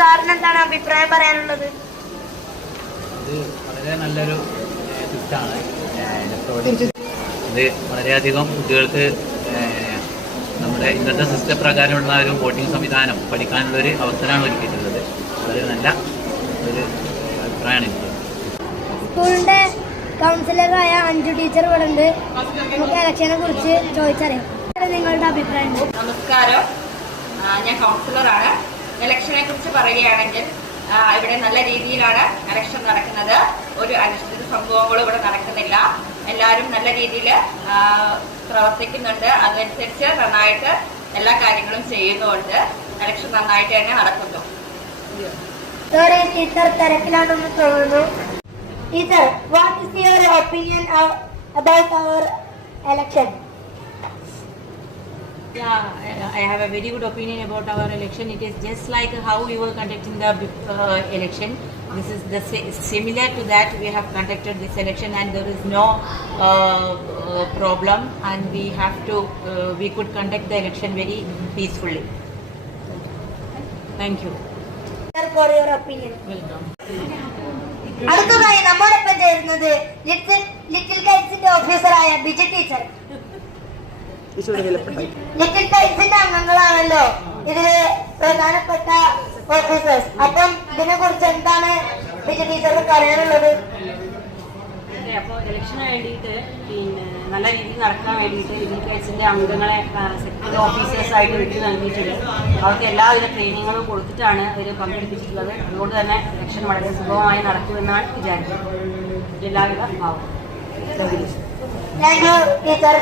സാറിന് എന്താണ് അഭിപ്രായം പറയാനുള്ളത്? ഇത് വളരെ നല്ലൊരു സിസ്റ്റമാണ് ഇലക്ട്രോണിക്. ഇത് വളരെയധികം കുട്ടികൾക്ക് നമ്മുടെ ഇന്നത്തെ സിസ്റ്റം പ്രകാരമുള്ള ഒരു വോട്ടിംഗ് സംവിധാനം പഠിക്കാനുള്ളൊരു അവസരമാണ് ഒരുക്കിയിട്ടുള്ളത്. വളരെ നല്ല ഒരു അഭിപ്രായമാണ് എനിക്ക്. സ്കൂളിന്റെ കൗൺസിലറായ അഞ്ജു ടീച്ചർ ഇവിടെ ഉണ്ട്. നമുക്ക് ഇലക്ഷനെ കുറിച്ച് ചോദിച്ചറിയാം. നിങ്ങളുടെ അഭിപ്രായം? നമസ്കാരം, ഞാൻ കൗൺസിലറാണ്. ഇലക്ഷനെ കുറിച്ച് പറയുകയാണെങ്കിൽ ഇവിടെ നല്ല രീതിയിലാണ് ഇലക്ഷൻ നടക്കുന്നത്. ഒരു അനിശ്ചിത സംഭവങ്ങളും ഇവിടെ നടക്കുന്നില്ല. എല്ലാവരും നല്ല രീതിയിൽ പ്രവർത്തിക്കുന്നുണ്ട്. അതനുസരിച്ച് നന്നായിട്ട് എല്ലാ കാര്യങ്ങളും ചെയ്യുന്നുണ്ട്. ഇലക്ഷൻ നന്നായിട്ട് തന്നെ നടക്കുന്നു. ടീച്ചർ തിരക്കിലാണെന്ന് തോന്നുന്നു. Teacher, what is your opinion about our election? Yeah, I have a very good opinion about our election. It is just like how we were conducting the election. This is the similar to that we have conducted this election, and there is no problem, and we could conduct the election very peacefully. Thank you. For your opinion. Welcome. അടുത്തതായി നമ്മോടൊപ്പം ചേരുന്നത് little കൈറ്റ്സിന്റെ ഓഫീസറായ Biji teacher. Little കൈറ്റ്സിന്റെ അംഗങ്ങളാണല്ലോ ഇതില് പ്രധാനപ്പെട്ട officers. അപ്പം ഇതിനെ കുറിച്ച് എന്താണ് ബിജി ടീച്ചർക്ക് പറയാനുള്ളത്? അപ്പോൾ ഇലക്ഷന് വേണ്ടിയിട്ട് നല്ല രീതിയിൽ നടക്കാൻ വേണ്ടിയിട്ട് ലിറ്റിൽ കൈറ്റ്സിന്റെ അംഗങ്ങളെ സെക്ടറൽ ഓഫീസേഴ്സായിട്ട് വീട്ടിൽ നൽകിയിട്ടുണ്ട്. അവർക്ക് എല്ലാവിധ ട്രെയിനിങ്ങുകളും കൊടുത്തിട്ടാണ് അവർ പങ്കെടുപ്പിച്ചിട്ടുള്ളത്. അതുകൊണ്ട് തന്നെ ഇലക്ഷൻ വളരെ സുഗമമായി നടക്കുമെന്നാണ് വിചാരിക്കുന്നത്. എല്ലാവിധ ഭാവം. Thank you teacher.